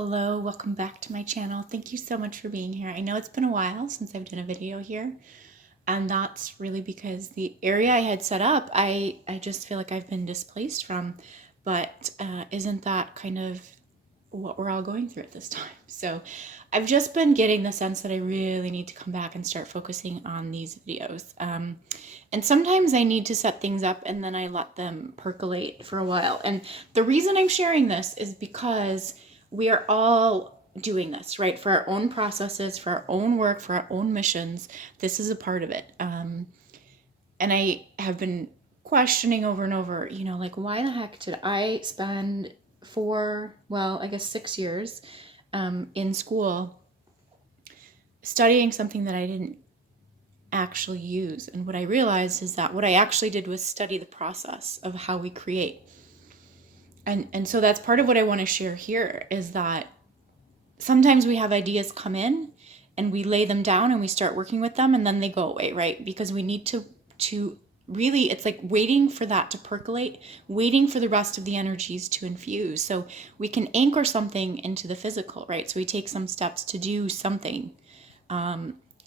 Hello, welcome back to my channel. Thank you so much for being here. I know it's been a while since I've done a video here, and that's really because the area I had set up, I just feel like I've been displaced from, but isn't that kind of what we're all going through at this time? So I've just been getting the sense that I really need to come back and start focusing on these videos. And sometimes I need to set things up and then I let them percolate for a while. And the reason I'm sharing this is because we are all doing this, right? For our own processes, for our own work, for our own missions. This is a part of it. And I have been questioning over and over, like, why the heck did I spend 6 years in school studying something that I didn't actually use? And what I realized is that what I actually did was study the process of how we create. And so that's part of what I want to share here, is that sometimes we have ideas come in and we lay them down and we start working with them and then they go away, right? Because we need to really, it's like waiting for that to percolate, waiting for the rest of the energies to infuse. So we can anchor something into the physical, right? So we take some steps to do something.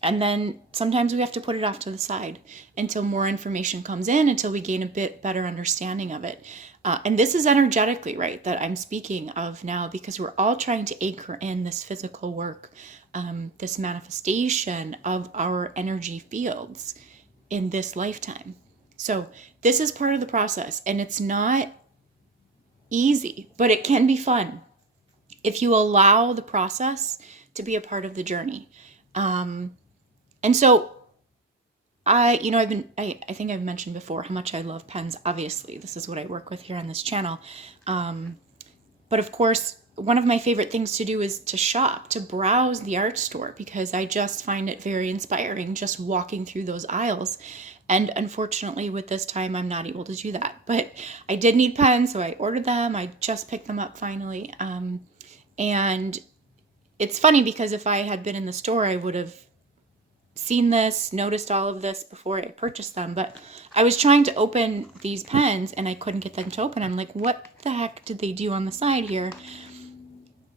And then sometimes we have to put it off to the side until more information comes in, until we gain a bit better understanding of it. And this is energetically, right, that I'm speaking of now, because we're all trying to anchor in this physical work, this manifestation of our energy fields in this lifetime. So this is part of the process, and it's not easy, but it can be fun if you allow the process to be a part of the journey. And so I think I've mentioned before how much I love pens. Obviously, this is what I work with here on this channel. But of course, one of my favorite things to do is to shop, to browse the art store, because I just find it very inspiring just walking through those aisles. And unfortunately, with this time, I'm not able to do that. But I did need pens, so I ordered them. I just picked them up finally. And it's funny because if I had been in the store, I would have seen this, noticed all of this before I purchased them. But I was trying to open these pens and I couldn't get them to open. I'm like, what the heck did they do on the side here?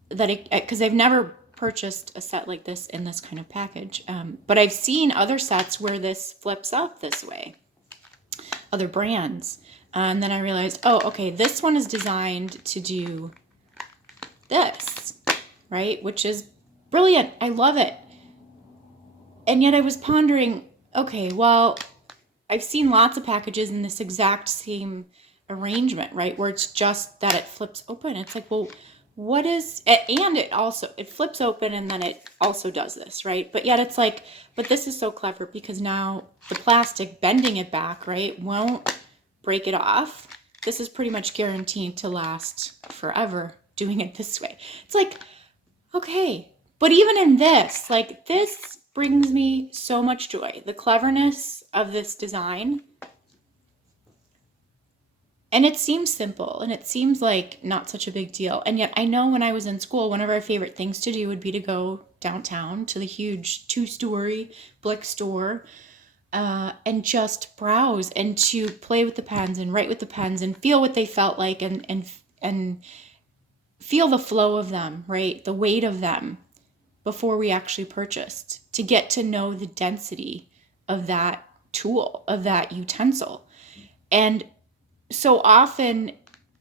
Because I've never purchased a set like this in this kind of package. But I've seen other sets where this flips up this way, other brands. And then I realized, oh, okay, this one is designed to do this, right? Which is brilliant. I love it. And yet I was pondering, okay, well, I've seen lots of packages in this exact same arrangement, right? Where it's just that it flips open. It's like, well, what is it? And it flips open and then it also does this, right? But yet it's like, but this is so clever because now the plastic bending it back, right, won't break it off. This is pretty much guaranteed to last forever doing it this way. It's like, okay, but even in this, like, this brings me so much joy. The cleverness of this design. And it seems simple and it seems like not such a big deal. And yet I know when I was in school, one of our favorite things to do would be to go downtown to the huge 2-story Blick store and just browse and to play with the pens and write with the pens and feel what they felt like and feel the flow of them, right? The weight of them before we actually purchased, to get to know the density of that tool, of that utensil. And so often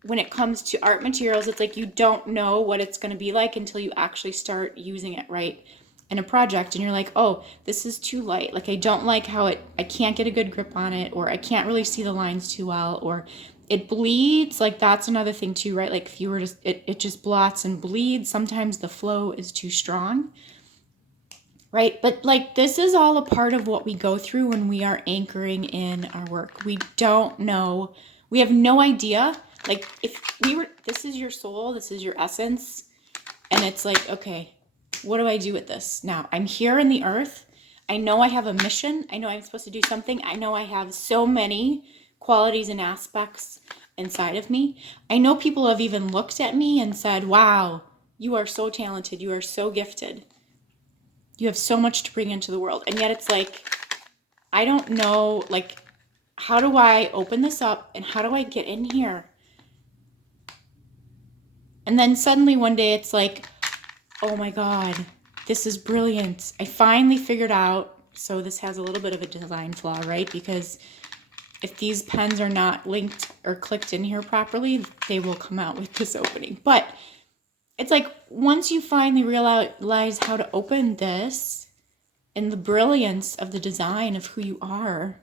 when it comes to art materials, it's like you don't know what it's going to be like until you actually start using it, right? In a project, and you're like, oh, this is too light. Like, I don't like how I can't get a good grip on it, or I can't really see the lines too well, or it bleeds. Like, that's another thing too, right? Like, if you were just, it just blots and bleeds. Sometimes the flow is too strong, right? But like, this is all a part of what we go through when we are anchoring in our work. We don't know, we have no idea. Like, if we were, this is your soul, this is your essence, and it's like, okay, what do I do with this now? I'm here in the earth. I know I have a mission. I know I'm supposed to do something. I know I have so many qualities and aspects inside of me. I know people have even looked at me and said, wow, you are so talented. You are so gifted. You have so much to bring into the world. And yet it's like, I don't know, like, how do I open this up and how do I get in here? And then suddenly one day it's like, oh my God, this is brilliant. I finally figured out, so this has a little bit of a design flaw, right? Because if these pens are not linked or clicked in here properly, they will come out with this opening. But it's like once you finally realize how to open this and the brilliance of the design of who you are,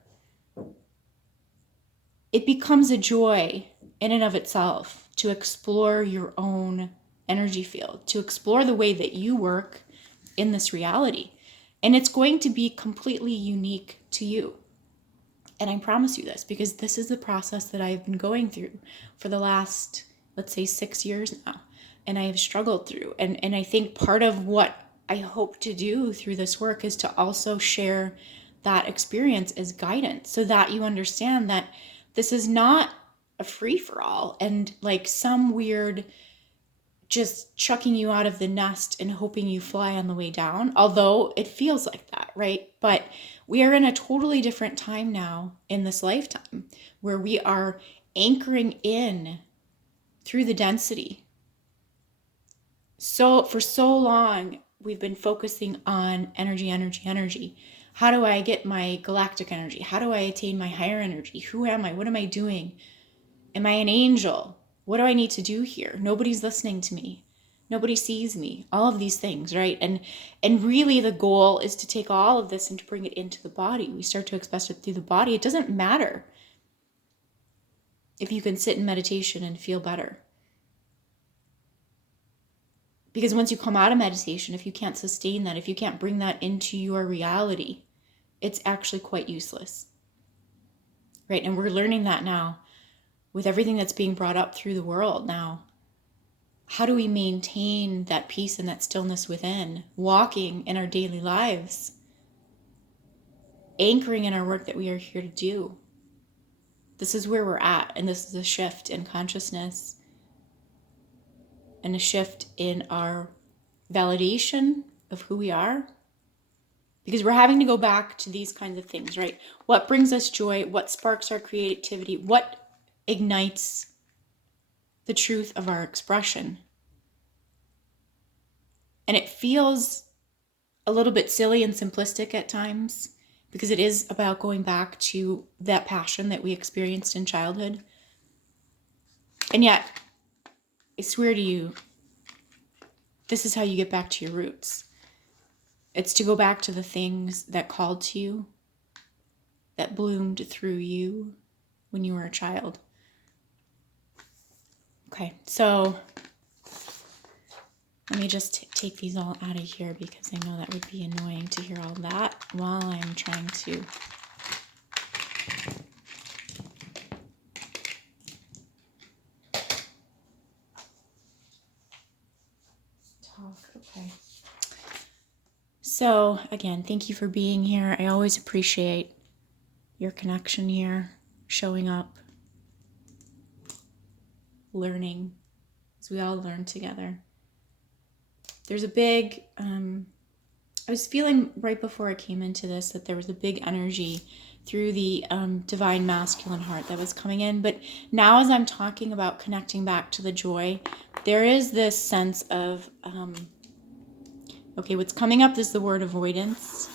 it becomes a joy in and of itself to explore your own energy field, to explore the way that you work in this reality. And it's going to be completely unique to you. And I promise you this, because this is the process that I've been going through for the last, let's say, 6 years now. And I have struggled through. And I think part of what I hope to do through this work is to also share that experience as guidance so that you understand that this is not a free-for-all and like some weird just chucking you out of the nest and hoping you fly on the way down, although it feels like that, right? But we are in a totally different time now in this lifetime where we are anchoring in through the density. So for so long, we've been focusing on energy, energy, energy. How do I get my galactic energy? How do I attain my higher energy? Who am I? What am I doing? Am I an angel? What do I need to do here? Nobody's listening to me. Nobody sees me. All of these things, right? And really the goal is to take all of this and to bring it into the body. We start to express it through the body. It doesn't matter if you can sit in meditation and feel better. Because once you come out of meditation, if you can't sustain that, if you can't bring that into your reality, it's actually quite useless, right? And we're learning that now with everything that's being brought up through the world now. How do we maintain that peace and that stillness within, walking in our daily lives, anchoring in our work that we are here to do? This is where we're at, and this is a shift in consciousness and a shift in our validation of who we are, because we're having to go back to these kinds of things, right? What brings us joy? What sparks our creativity? What ignites the truth of our expression? And it feels a little bit silly and simplistic at times because it is about going back to that passion that we experienced in childhood. And yet, I swear to you, this is how you get back to your roots. It's to go back to the things that called to you, that bloomed through you when you were a child. Okay, so let me just take these all out of here because I know that would be annoying to hear all that while I'm trying to talk. Okay. So again, thank you for being here. I always appreciate your connection here, showing up, learning, as we all learn together. There's a big, I was feeling right before I came into this that there was a big energy through the divine masculine heart that was coming in. But now as I'm talking about connecting back to the joy, there is this sense of, okay, what's coming up is the word avoidance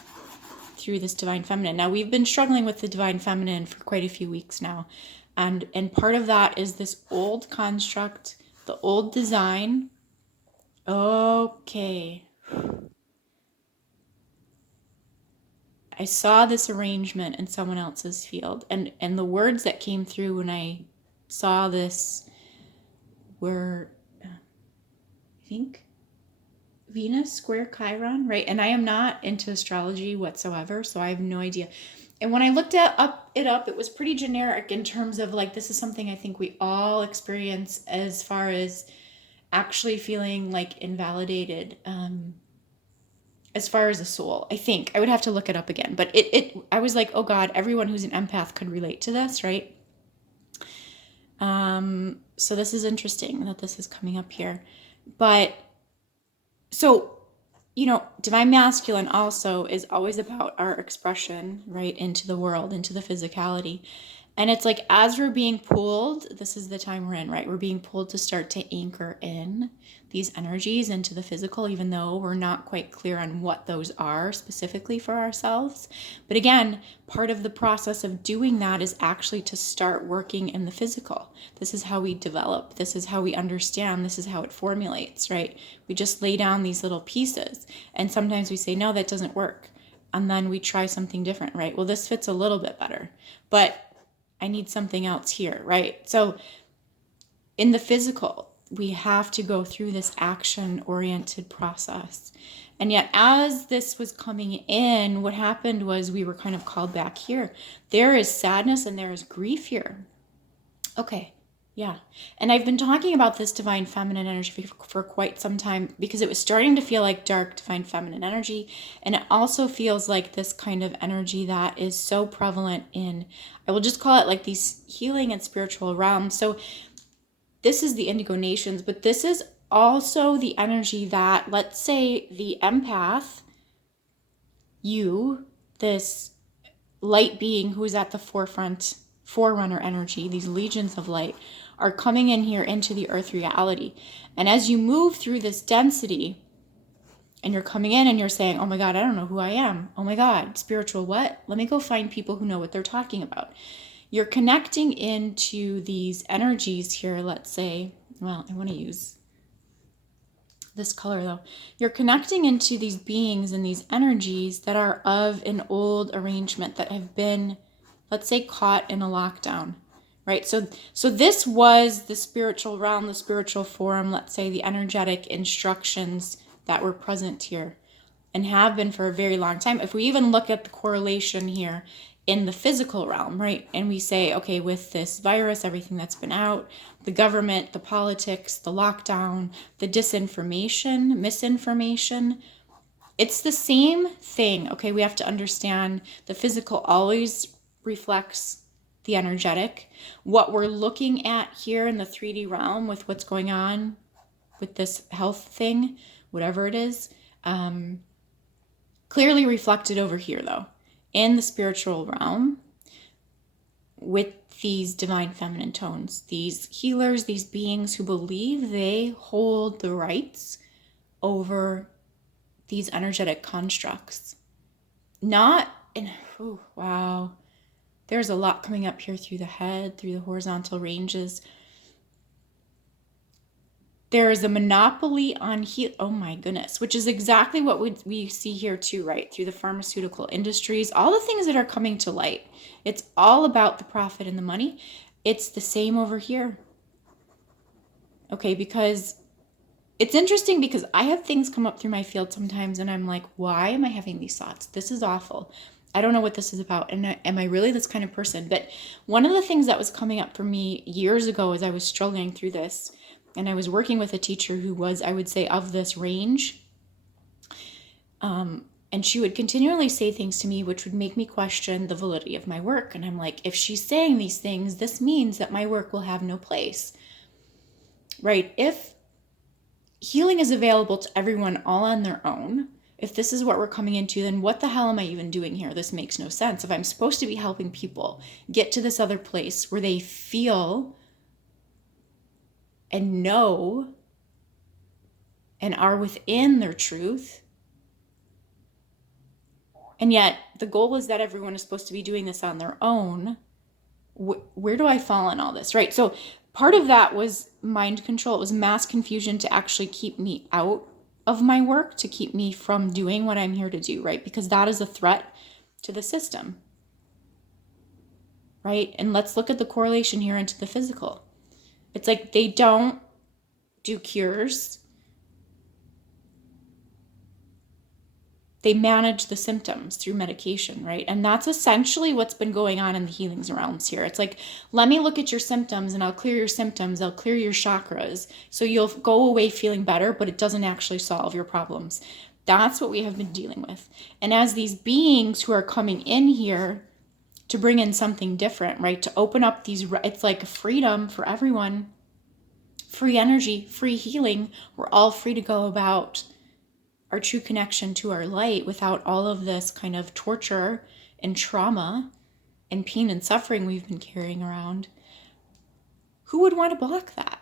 through this divine feminine. Now we've been struggling with the divine feminine for quite a few weeks now. And part of that is this old construct, the old design. Okay. I saw this arrangement in someone else's field, and the words that came through when I saw this were, I think, Venus square Chiron, right? And I am not into astrology whatsoever, so I have no idea. And when I looked it up, it was pretty generic in terms of like, this is something I think we all experience as far as actually feeling like invalidated, as far as a soul. I think I would have to look it up again, but I was like, oh God, everyone who's an empath could relate to this, right? So this is interesting that this is coming up here, but so, you know, divine masculine also is always about our expression, right, into the world, into the physicality. And it's like, as we're being pulled, this is the time we're in, right? We're being pulled to start to anchor in these energies into the physical, even though we're not quite clear on what those are specifically for ourselves. But again, part of the process of doing that is actually to start working in the physical. This is how we develop. This is how we understand. This is how it formulates, right? We just lay down these little pieces. And sometimes we say, no, that doesn't work. And then we try something different, right? Well, this fits a little bit better, but I need something else here, right? So in the physical, we have to go through this action-oriented process. And yet, as this was coming in, what happened was we were kind of called back here. There is sadness and there is grief here. Okay, yeah. And I've been talking about this divine feminine energy for quite some time because it was starting to feel like dark divine feminine energy. And it also feels like this kind of energy that is so prevalent in, I will just call it like these healing and spiritual realms. So this is the Indigo Nations, but this is also the energy that, let's say, the empath, you, this light being who is at the forefront, forerunner energy, these legions of light, are coming in here into the earth reality. And as you move through this density, and you're coming in and you're saying, oh my God, I don't know who I am. Oh my God, spiritual what? Let me go find people who know what they're talking about. You're connecting into these energies here, let's say, well, I want to use this color though. You're connecting into these beings and these energies that are of an old arrangement that have been, let's say, caught in a lockdown, right? So this was the spiritual realm, the spiritual forum, let's say the energetic instructions that were present here and have been for a very long time. If we even look at the correlation here in the physical realm, right? And we say, okay, with this virus, everything that's been out, the government, the politics, the lockdown, the disinformation, misinformation, it's the same thing. Okay, we have to understand the physical always reflects the energetic. What we're looking at here in the 3D realm with what's going on with this health thing, whatever it is, clearly reflected over here though, in the spiritual realm with these divine feminine tones, these healers, these beings who believe they hold the rights over these energetic constructs. Not in, oh, wow. There's a lot coming up here through the head, through the horizontal ranges. There is a monopoly on heal. Oh my goodness, which is exactly what we see here too, right? Through the pharmaceutical industries, all the things that are coming to light. It's all about the profit and the money. It's the same over here. Okay, because it's interesting because I have things come up through my field sometimes and I'm like, why am I having these thoughts? This is awful. I don't know what this is about. And am I really this kind of person? But one of the things that was coming up for me years ago as I was struggling through this, and I was working with a teacher who was, I would say, of this range. And she would continually say things to me which would make me question the validity of my work. And I'm like, if she's saying these things, this means that my work will have no place, right? If healing is available to everyone all on their own, if this is what we're coming into, then what the hell am I even doing here? This makes no sense. If I'm supposed to be helping people get to this other place where they feel and know and are within their truth, and yet the goal is that everyone is supposed to be doing this on their own, where do I fall in all this, right? So part of that was mind control. It was mass confusion to actually keep me out of my work, to keep me from doing what I'm here to do, right? Because that is a threat to the system, right? And let's look at the correlation here into the physical. It's like they don't do cures. They manage the symptoms through medication, right? And that's essentially what's been going on in the healings realms here. It's like, let me look at your symptoms and I'll clear your symptoms. I'll clear your chakras. So you'll go away feeling better, but it doesn't actually solve your problems. That's what we have been dealing with. And as these beings who are coming in here to bring in something different, right? To open up these, it's like freedom for everyone, free energy, free healing. We're all free to go about our true connection to our light without all of this kind of torture and trauma. and pain and suffering we've been carrying around, who would want to block that?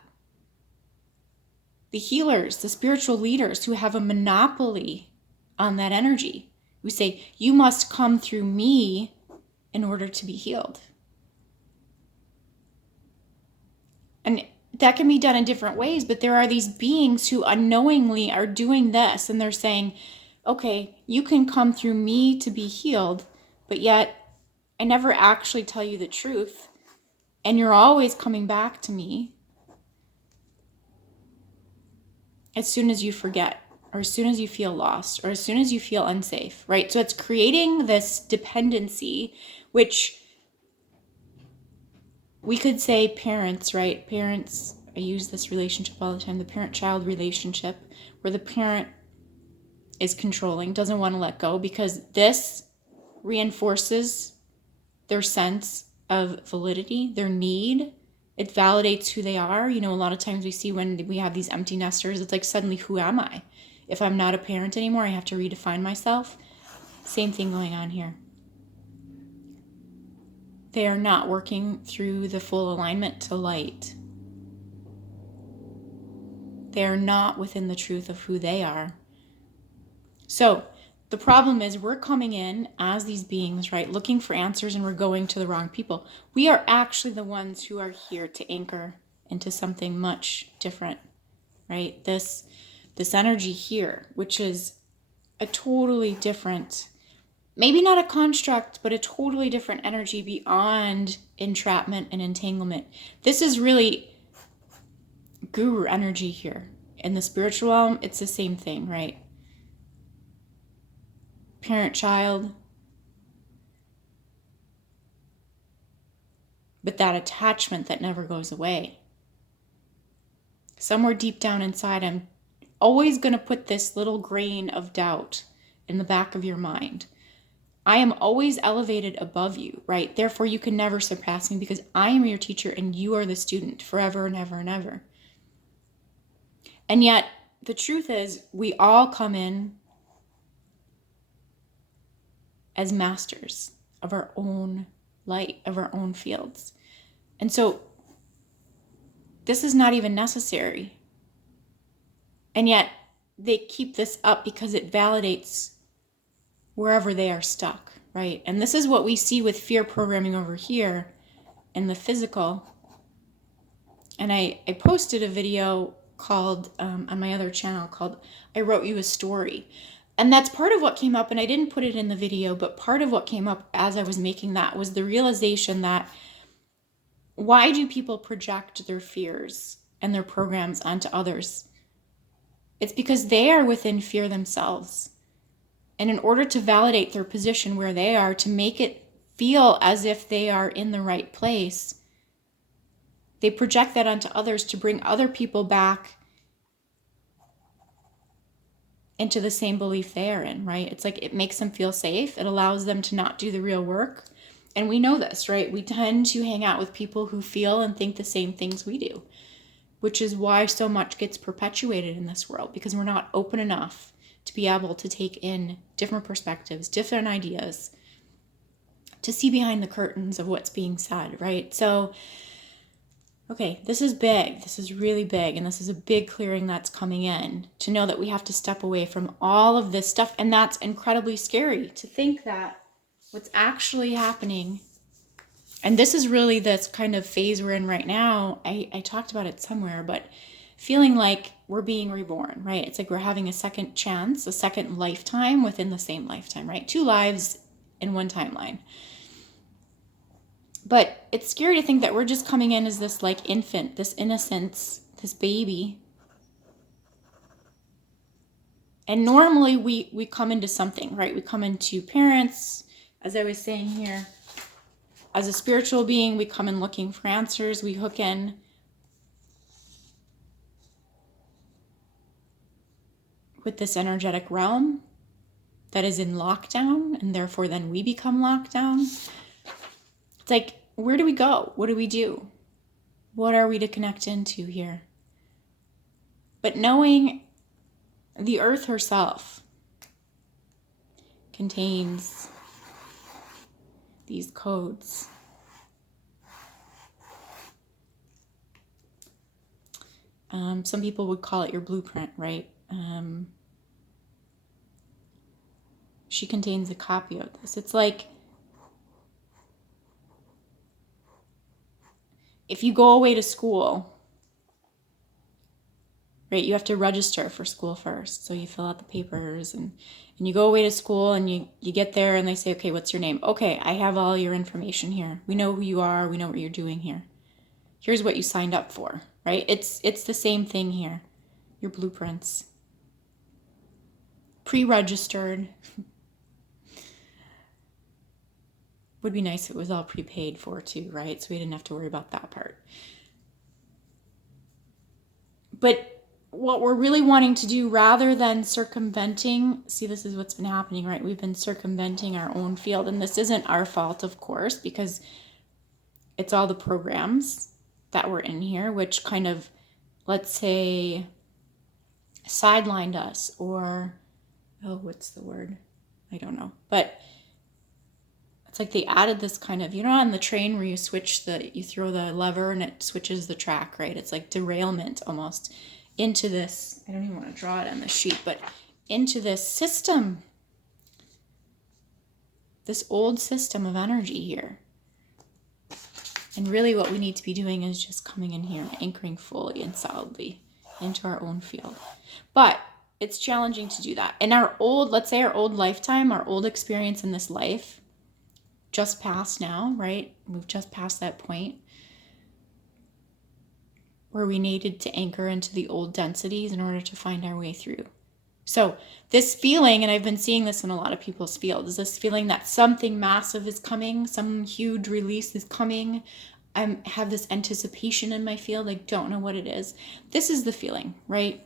The healers, the spiritual leaders who have a monopoly on that energy, who say, you must come through me in order to be healed. And that can be done in different ways, but there are these beings who unknowingly are doing this, and they're saying, okay, you can come through me to be healed, but yet I never actually tell you the truth, and you're always coming back to me as soon as you forget, or as soon as you feel lost, or as soon as you feel unsafe, right? So it's creating this dependency, which we could say parents, right? Parents, I use this relationship all the time, the parent-child relationship, where the parent is controlling, doesn't want to let go, because this reinforces their sense of validity, their need. It validates who they are. You know, a lot of times we see when we have these empty nesters, it's like, suddenly, who am I? If I'm not a parent anymore, I have to redefine myself. Same thing going on here. They are not working through the full alignment to light. They are not within the truth of who they are. So the problem is we're coming in as these beings, right, looking for answers, and we're going to the wrong people. We are actually the ones who are here to anchor into something much different, right? This energy here, which is a totally different, maybe not a construct, but a totally different energy beyond entrapment and entanglement. This is really guru energy here. In the spiritual realm, it's the same thing, right? Parent-child. But that attachment that never goes away. Somewhere deep down inside, I'm always going to put this little grain of doubt in the back of your mind. I am always elevated above you, right? Therefore, you can never surpass me, because I am your teacher and you are the student forever and ever and ever. And yet, the truth is, we all come in as masters of our own light, of our own fields. And so, this is not even necessary. And yet, they keep this up because it validates wherever they are stuck, right? And this is what we see with fear programming over here in the physical. And I posted a video called, on my other channel, called I Wrote You a Story. And that's part of what came up, and I didn't put it in the video, but part of what came up as I was making that was the realization that, why do people project their fears and their programs onto others? It's because they are within fear themselves. And in order to validate their position where they are, to make it feel as if they are in the right place, they project that onto others to bring other people back into the same belief they are in, right? It's like it makes them feel safe. It allows them to not do the real work. And we know this, right? We tend to hang out with people who feel and think the same things we do, which is why so much gets perpetuated in this world, because we're not open enough to be able to take in different perspectives, different ideas, to see behind the curtains of what's being said, right? So, okay, this is big. This is really big. And this is a big clearing that's coming in, to know that we have to step away from all of this stuff. And that's incredibly scary, to think that what's actually happening, and this is really this kind of phase we're in right now. I talked about it somewhere, but feeling like we're being reborn, right? It's like we're having a second chance, a second lifetime within the same lifetime, right? 2 lives in one timeline. But it's scary to think that we're just coming in as this like infant, this innocence, this baby. And normally we come into something, right? We come into parents, as I was saying here. As a spiritual being, we come in looking for answers. We hook in with this energetic realm that is in lockdown, and therefore then we become locked down. It's like, where do we go? What do we do? What are we to connect into here? But knowing the earth herself contains these codes. Some people would call it your blueprint, right? She contains a copy of this. It's like if you go away to school, right, you have to register for school first. So you fill out the papers and you go away to school and you get there and they say, okay, what's your name? Okay, I have all your information here. We know who you are. We know what you're doing here. Here's what you signed up for, right? It's the same thing here. Your blueprints. Pre-registered. Would be nice if it was all prepaid for too, right? So we didn't have to worry about that part. But what we're really wanting to do, rather than circumventing, see, this is what's been happening, right? We've been circumventing our own field, and this isn't our fault, of course, because it's all the programs that were in here, which kind of, let's say, sidelined us, or, oh, what's the word? I don't know. But it's like they added this kind of, you know, on the train where you throw the lever and it switches the track, right? It's like derailment almost into this, I don't even want to draw it on the sheet, but into this system, this old system of energy here. And really what we need to be doing is just coming in here and anchoring fully and solidly into our own field. But it's challenging to do that. In our old, let's say our old lifetime, our old experience in this life, just passed now, right? We've just passed that point where we needed to anchor into the old densities in order to find our way through. So this feeling, and I've been seeing this in a lot of people's field, is this feeling that something massive is coming, some huge release is coming. I have this anticipation in my field. I don't know what it is. This is the feeling, right?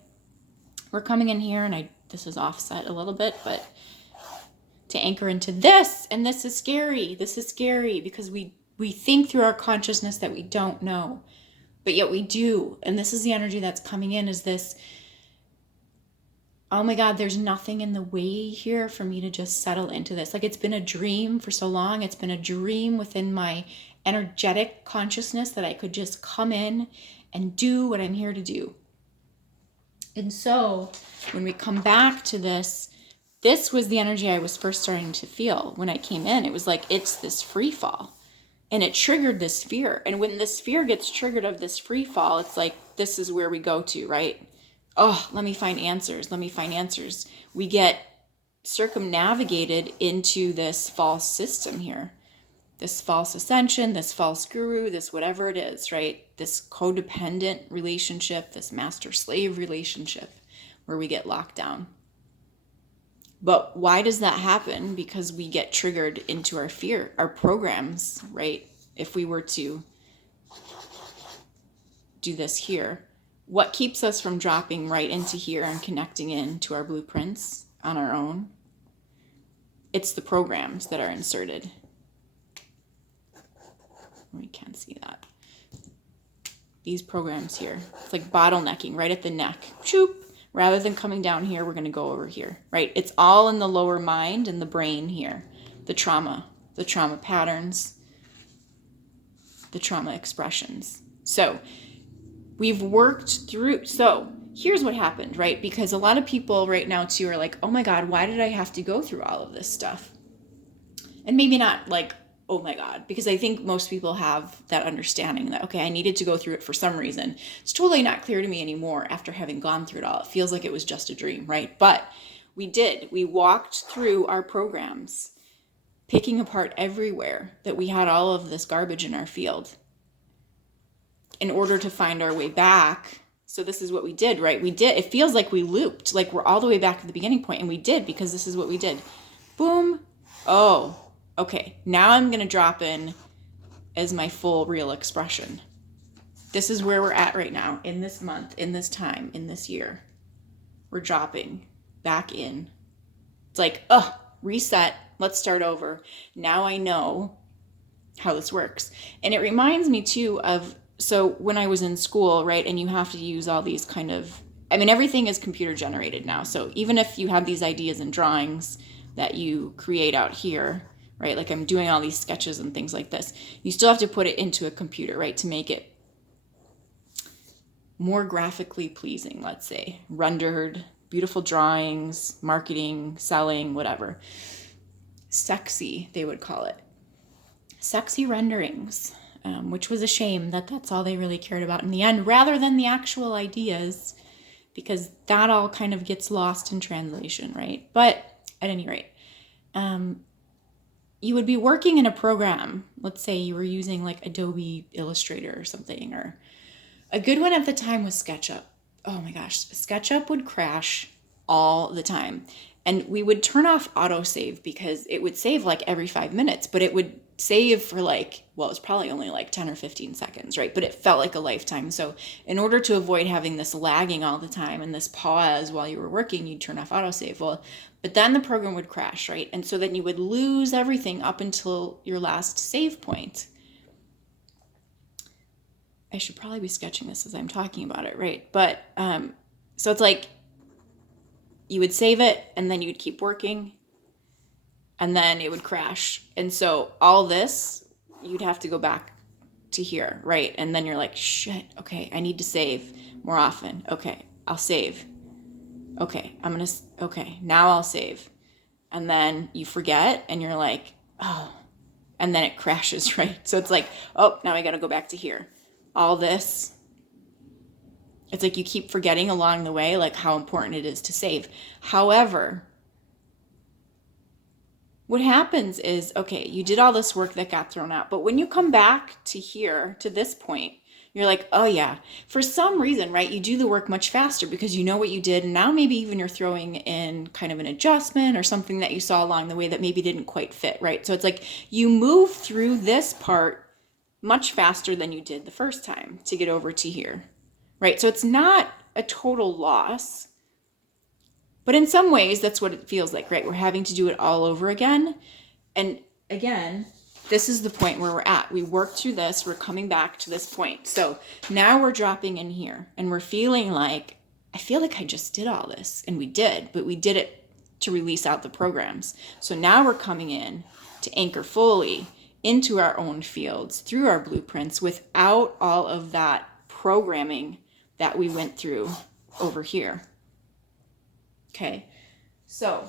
We're coming in here, and this is offset a little bit, but to anchor into this, and this is scary. This is scary because we think through our consciousness that we don't know, but yet we do. And this is the energy that's coming in, is this, oh my God, there's nothing in the way here for me to just settle into this. Like, it's been a dream for so long. It's been a dream within my energetic consciousness that I could just come in and do what I'm here to do. And so when we come back to this was the energy I was first starting to feel when I came in. It was like, it's this free fall. And it triggered this fear. And when this fear gets triggered of this free fall, it's like, this is where we go to, right? Oh, let me find answers. Let me find answers. We get circumnavigated into this false system here. This false ascension, this false guru, this whatever it is, right? This codependent relationship, this master-slave relationship where we get locked down. But why does that happen? Because we get triggered into our fear, our programs, right? If we were to do this here, what keeps us from dropping right into here and connecting in to our blueprints on our own? It's the programs that are inserted. We can't see that. These programs here. It's like bottlenecking right at the neck. Shoop. Rather than coming down here, we're going to go over here, right? It's all in the lower mind and the brain here. The trauma patterns, the trauma expressions. So we've worked through. So here's what happened, right? Because a lot of people right now too are like, oh my God, why did I have to go through all of this stuff? And maybe not like, oh my God, because I think most people have that understanding that, okay, I needed to go through it for some reason. It's totally not clear to me anymore after having gone through it all. It feels like it was just a dream, right? But we did. We walked through our programs, picking apart everywhere that we had all of this garbage in our field in order to find our way back. So this is what we did, right? We did. It feels like we looped, like we're all the way back to the beginning point, and we did, because this is what we did. Boom. Oh, okay, now I'm going to drop in as my full real expression. This is where we're at right now, in this month, in this time, in this year. We're dropping back in. It's like, reset, let's start over. Now I know how this works. And it reminds me too of, so when I was in school, right, and you have to use all these kind of, I mean, everything is computer generated now. So even if you have these ideas and drawings that you create out here, right? Like I'm doing all these sketches and things like this. You still have to put it into a computer, right? To make it more graphically pleasing, let's say, rendered, beautiful drawings, marketing, selling, whatever. Sexy, they would call it. Sexy renderings, which was a shame that that's all they really cared about in the end, rather than the actual ideas, because that all kind of gets lost in translation, right? But at any rate, you would be working in a program. Let's say you were using like Adobe Illustrator or something, or a good one at the time was SketchUp. Oh my gosh, SketchUp would crash all the time. And we would turn off autosave because it would save like every 5 minutes, but it would save for like, well, it was probably only like 10 or 15 seconds, right? But it felt like a lifetime. So in order to avoid having this lagging all the time and this pause while you were working, you'd turn off autosave. Well, but then the program would crash, right? And so then you would lose everything up until your last save point. I should probably be sketching this as I'm talking about it, right? But so it's like you would save it and then you'd keep working and then it would crash. And so all this, you'd have to go back to here, right? And then you're like, shit, okay, I need to save more often. Okay, I'll save. Okay, okay, now I'll save. And then you forget and you're like, oh, and then it crashes, right? So it's like, oh, now I got to go back to here. All this, it's like you keep forgetting along the way, like how important it is to save. However, what happens is, okay, you did all this work that got thrown out, but when you come back to here, to this point, you're like, oh yeah, for some reason, right? You do the work much faster because you know what you did. And now maybe even you're throwing in kind of an adjustment or something that you saw along the way that maybe didn't quite fit, right? So it's like you move through this part much faster than you did the first time to get over to here, right? So it's not a total loss, but in some ways that's what it feels like, right? We're having to do it all over again. And again, this is the point where we're at. We worked through this, we're coming back to this point. So now we're dropping in here and we're feeling like, I feel like I just did all this, and we did, but we did it to release out the programs. So now we're coming in to anchor fully into our own fields through our blueprints without all of that programming that we went through over here. Okay, so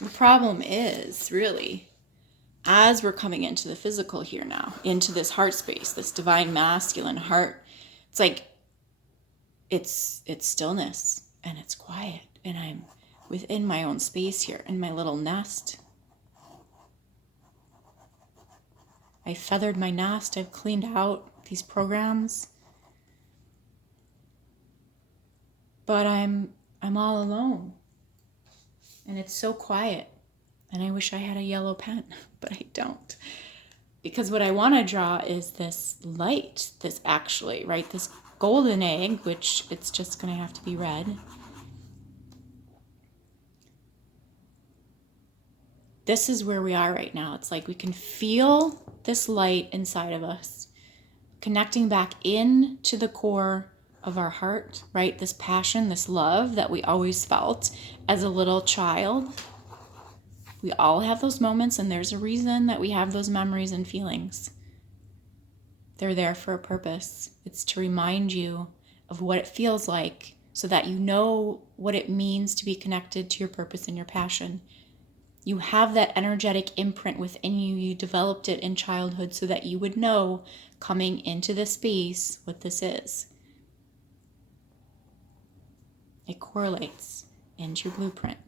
the problem is really, as we're coming into the physical here now, into this heart space, this divine masculine heart, it's like it's stillness and it's quiet, and I'm within my own space here in my little nest. I feathered my nest. I've cleaned out these programs. But I'm all alone. And it's so quiet. And I wish I had a yellow pen, but I don't. Because what I want to draw is this light, this actually, right? This golden egg, which it's just going to have to be red. This is where we are right now. It's like we can feel this light inside of us, connecting back in to the core of our heart, right? This passion, this love that we always felt as a little child. We all have those moments, and there's a reason that we have those memories and feelings. They're there for a purpose. It's to remind you of what it feels like so that you know what it means to be connected to your purpose and your passion. You have that energetic imprint within you. You developed it in childhood so that you would know coming into this space what this is. It correlates into your blueprint,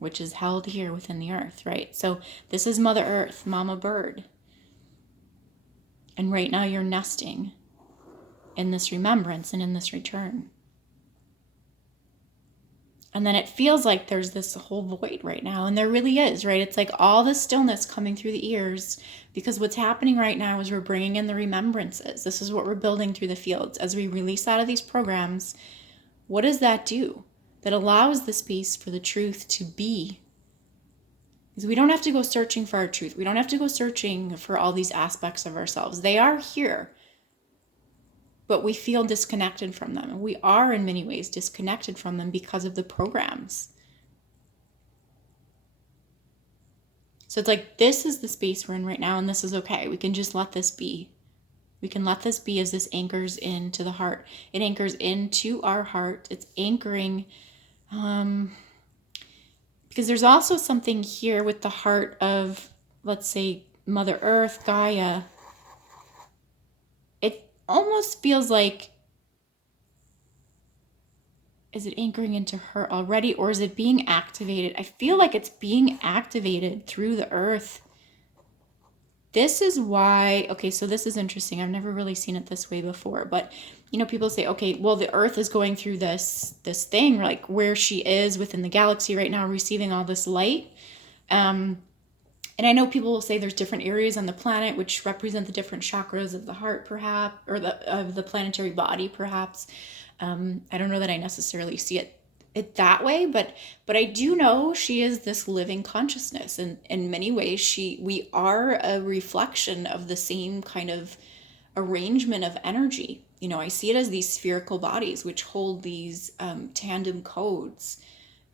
which is held here within the earth, right? So this is Mother Earth, Mama Bird. And right now you're nesting in this remembrance and in this return. And then it feels like there's this whole void right now. And there really is, right? It's like all the stillness coming through the ears, because what's happening right now is we're bringing in the remembrances. This is what we're building through the fields. As we release out of these programs, what does that do? That allows the space for the truth to be. Because we don't have to go searching for our truth. We don't have to go searching for all these aspects of ourselves. They are here. But we feel disconnected from them. And we are in many ways disconnected from them because of the programs. So it's like, this is the space we're in right now, and this is okay. We can just let this be. We can let this be as this anchors into the heart. It anchors into our heart. It's anchoring, because there's also something here with the heart of, let's say, Mother Earth, Gaia. It almost feels like, is it anchoring into her already, or is it being activated? I feel like it's being activated through the earth. This is why, okay, so this is interesting. I've never really seen it this way before, but people say, okay, well, the earth is going through this thing, like where she is within the galaxy right now, receiving all this light. And I know people will say there's different areas on the planet which represent the different chakras of the heart, perhaps, or of the planetary body, perhaps. I don't know that I necessarily see it that way, but I do know she is this living consciousness, and in many ways we are a reflection of the same kind of arrangement of energy. I see it as these spherical bodies which hold these tandem codes,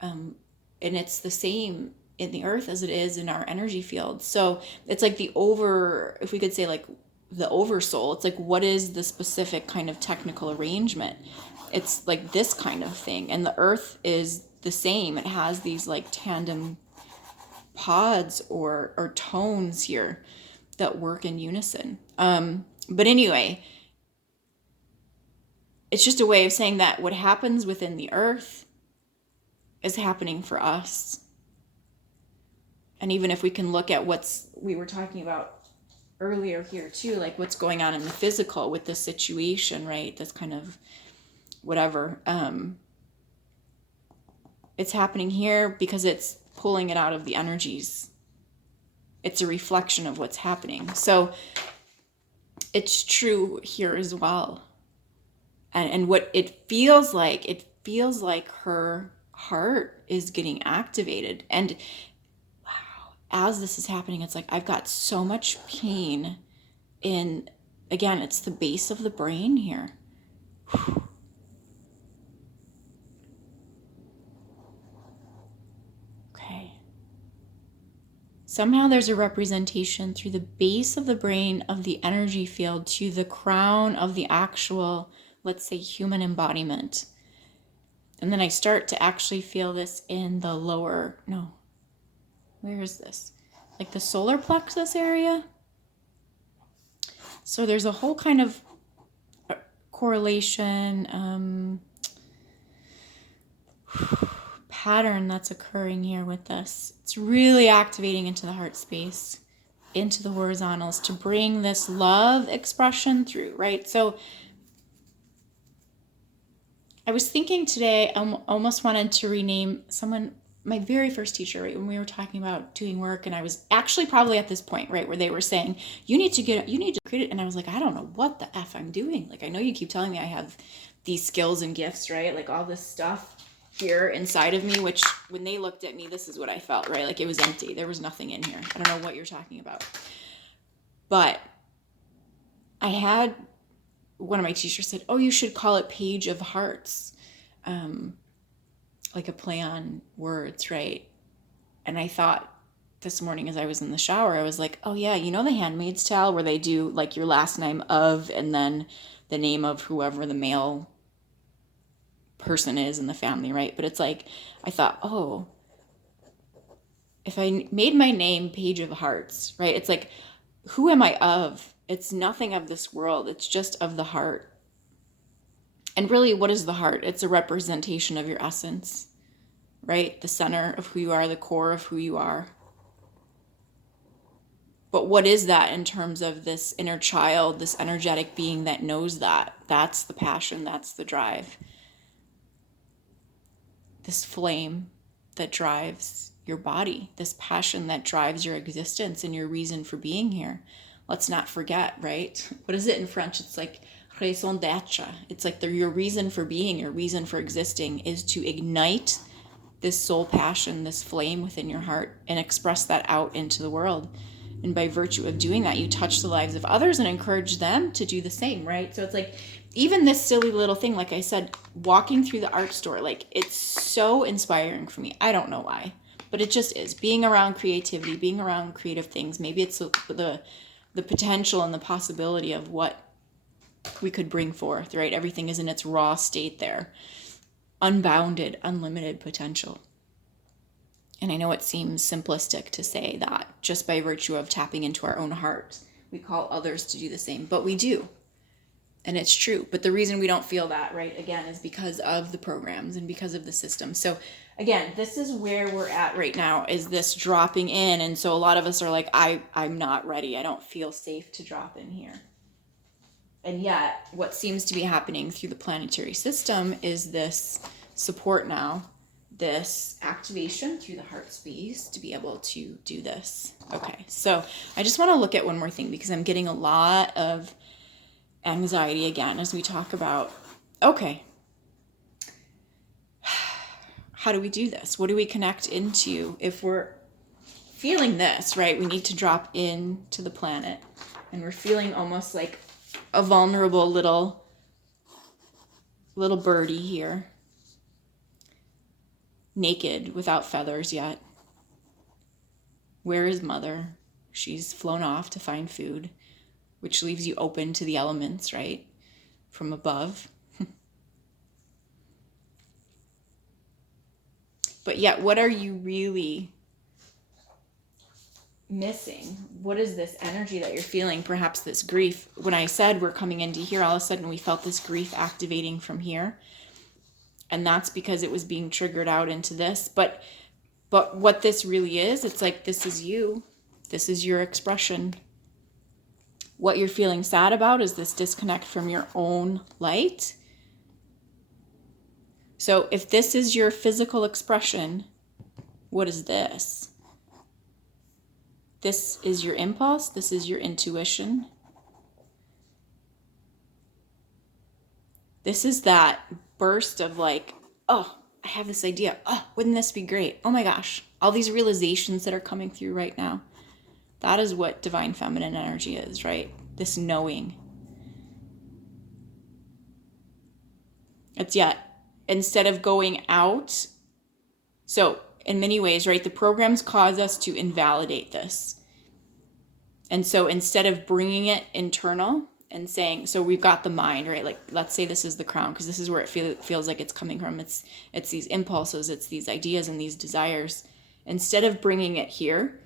and it's the same in the earth as it is in our energy field. So it's like if we could say like the oversoul, it's like, what is the specific kind of technical arrangement? It's like this kind of thing. And the earth is the same. It has these like tandem pods or tones here that work in unison. But anyway, it's just a way of saying that what happens within the earth is happening for us. And even if we can look at we were talking about earlier here too, like what's going on in the physical with this situation, right? That's kind of whatever. It's happening here because it's pulling it out of the energies. It's a reflection of what's happening. So it's true here as well. And what it feels like her heart is getting activated. And as this is happening, it's like I've got so much pain in, again, it's the base of the brain here. Okay. Somehow there's a representation through the base of the brain of the energy field to the crown of the actual, let's say, human embodiment. And then I start to actually feel this in the where is this? Like the solar plexus area. So there's a whole kind of correlation, pattern that's occurring here with this. It's really activating into the heart space, into the horizontals, to bring this love expression through, right? So I was thinking today, I almost wanted to rename someone, my very first teacher, right, when we were talking about doing work, and I was actually probably at this point, right, where they were saying, you need to create it, and I was like, I don't know what the F I'm doing. Like, I know you keep telling me I have these skills and gifts, right, like all this stuff here inside of me, which when they looked at me, this is what I felt, right, like it was empty. There was nothing in here. I don't know what you're talking about. But I had one of my teachers said, oh, you should call it Page of Hearts, like a play on words, right? And I thought this morning as I was in the shower, I was like, oh yeah, The Handmaid's Tale, where they do like your last name of and then the name of whoever the male person is in the family, right? But it's like, I thought, oh, if I made my name Page of Hearts, right? It's like, who am I of? It's nothing of this world. It's just of the heart. And really, what is the heart? It's a representation of your essence, right? The center of who you are, the core of who you are. But what is that in terms of this inner child, this energetic being that knows that? That's the passion, that's the drive. This flame that drives your body, this passion that drives your existence and your reason for being here. Let's not forget, right? What is it in French? It's like raison d'être. It's like your reason for being, your reason for existing is to ignite this soul passion, this flame within your heart, and express that out into the world. And by virtue of doing that, you touch the lives of others and encourage them to do the same, right? So it's like, even this silly little thing, like I said, walking through the art store, like it's so inspiring for me. I don't know why, but it just is. Being around creativity, being around creative things, maybe it's the potential and the possibility of what we could bring forth, right? Everything is in its raw state there. Unbounded, unlimited potential. And I know it seems simplistic to say that just by virtue of tapping into our own heart, we call others to do the same, but we do. And it's true. But the reason we don't feel that, right, again, is because of the programs and because of the system. So again, this is where we're at right now, is this dropping in. And so a lot of us are like, I'm not ready. I don't feel safe to drop in here. And yet what seems to be happening through the planetary system is this support now, this activation through the heart space to be able to do this. Okay, so I just want to look at one more thing because I'm getting a lot of anxiety again as we talk about, okay, how do we do this? What do we connect into? If we're feeling this, right, we need to drop into the planet, and we're feeling almost like a vulnerable little birdie here, naked, without feathers yet. Where is mother? She's flown off to find food, which leaves you open to the elements, right, from above. But yet, what are you really missing? What is this energy that you're feeling? Perhaps this grief. When I said we're coming into here, all of a sudden we felt this grief activating from here. And that's because it was being triggered out into this. But what this really is, it's like, this is you. This is your expression. What you're feeling sad about is this disconnect from your own light. So if this is your physical expression, what is this? This is your impulse. This is your intuition. This is that burst of like, oh, I have this idea. Oh, wouldn't this be great? Oh my gosh. All these realizations that are coming through right now. That is what divine feminine energy is, right? This knowing. It's yet, instead of going out, so in many ways, right, the programs cause us to invalidate this. And so instead of bringing it internal and saying, so we've got the mind, right? Like, let's say this is the crown, because this is where it feels like it's coming from. It's these impulses, it's these ideas and these desires. Instead of bringing it here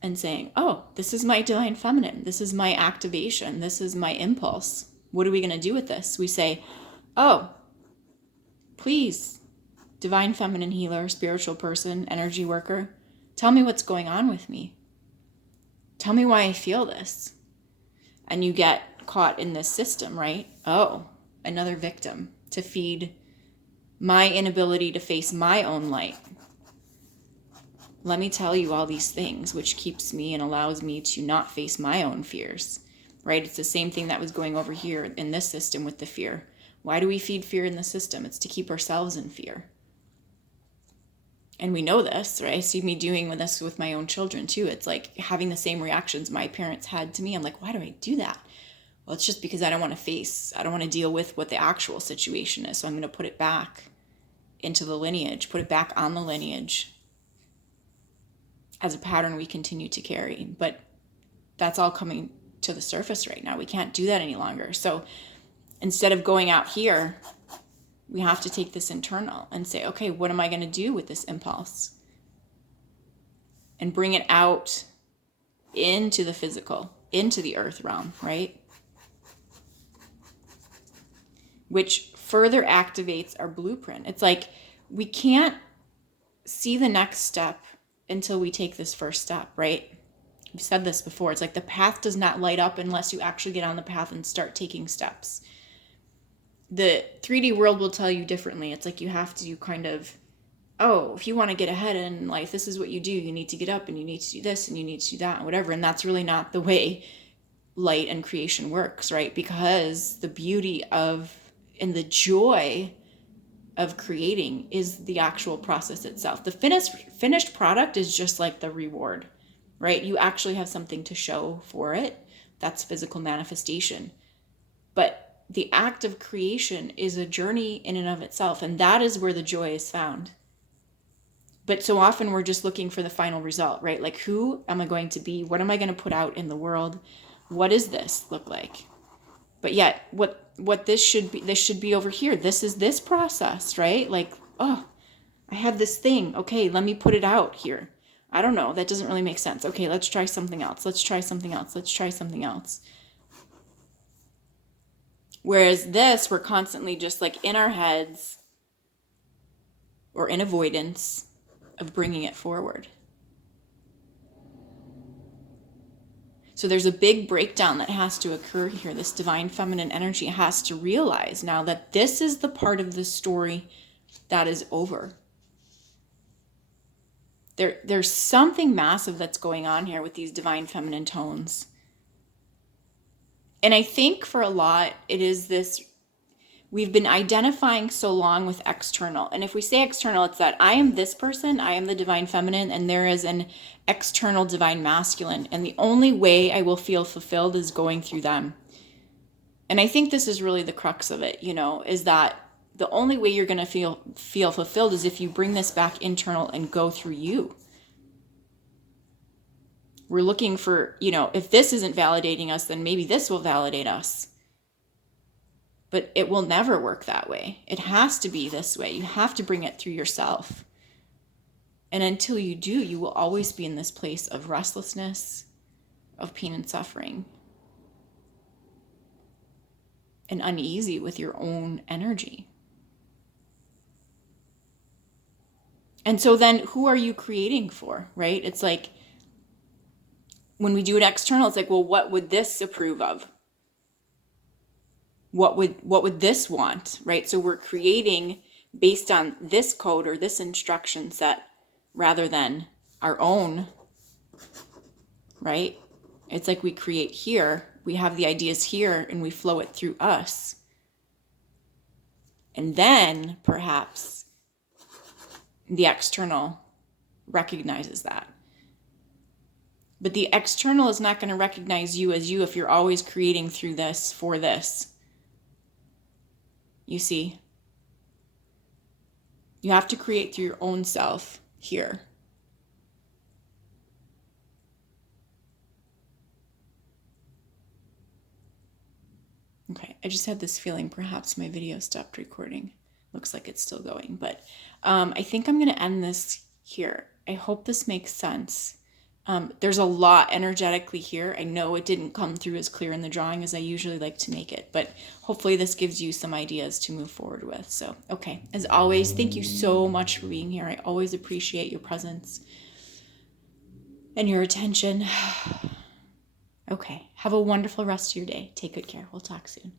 and saying, oh, this is my divine feminine. This is my activation. This is my impulse. What are we going to do with this? We say, oh, please, divine feminine healer, spiritual person, energy worker, tell me what's going on with me. Tell me why I feel this. And you get caught in this system, right? Oh, another victim to feed my inability to face my own light. Let me tell you all these things, which keeps me and allows me to not face my own fears, right? It's the same thing that was going over here in this system with the fear. Why do we feed fear in the system? It's to keep ourselves in fear. And we know this, right? I see me doing this with my own children too. It's like having the same reactions my parents had to me. I'm like, why do I do that? Well, it's just because I don't want to deal with what the actual situation is. So I'm going to put it back into the lineage, put it back on the lineage as a pattern we continue to carry. But that's all coming to the surface right now. We can't do that any longer. So instead of going out here, we have to take this internal and say, okay, what am I going to do with this impulse? And bring it out into the physical, into the earth realm, right? Which further activates our blueprint. It's like we can't see the next step until we take this first step, right? We've said this before. It's like the path does not light up unless you actually get on the path and start taking steps. The 3D world will tell you differently. It's like you have to kind of, oh, if you want to get ahead in life, this is what you do. You need to get up and you need to do this and you need to do that and whatever. And that's really not the way light and creation works, right? Because the beauty of and the joy of creating is the actual process itself. The finished product is just like the reward, right? You actually have something to show for it. That's physical manifestation. But the act of creation is a journey in and of itself, and that is where the joy is found. But so often we're just looking for the final result, right? Like, who am I going to be? What am I going to put out in the world? What does this look like? But yet, what this should be over here. This is this process, right? Like, oh, I have this thing. Okay, let me put it out here. I don't know. That doesn't really make sense. Okay, let's try something else. Let's try something else. Let's try something else. Whereas this, we're constantly just like in our heads or in avoidance of bringing it forward. So there's a big breakdown that has to occur here. This divine feminine energy has to realize now that this is the part of the story that is over. There's something massive that's going on here with these divine feminine tones. And I think for a lot, it is this, we've been identifying so long with external. And if we say external, it's that I am this person, I am the divine feminine, and there is an external divine masculine. And the only way I will feel fulfilled is going through them. And I think this is really the crux of it, is that the only way you're going to feel fulfilled is if you bring this back internal and go through you. We're looking for, if this isn't validating us, then maybe this will validate us. But it will never work that way. It has to be this way. You have to bring it through yourself. And until you do, you will always be in this place of restlessness, of pain and suffering, and uneasy with your own energy. And so then who are you creating for, right? It's like when we do it external, it's like, well, what would this approve of? What would this want, right? So we're creating based on this code or this instruction set rather than our own, right? It's like we create here, we have the ideas here, and we flow it through us. And then perhaps the external recognizes that. But the external is not going to recognize you as you if you're always creating through this for this. You see? You have to create through your own self here. Okay, I just had this feeling perhaps my video stopped recording. Looks like it's still going, but I think I'm going to end this here. I hope this makes sense. There's a lot energetically here. I know it didn't come through as clear in the drawing as I usually like to make it, but hopefully this gives you some ideas to move forward with. So, okay, as always, thank you so much for being here. I always appreciate your presence and your attention. Okay, have a wonderful rest of your day. Take good care. We'll talk soon.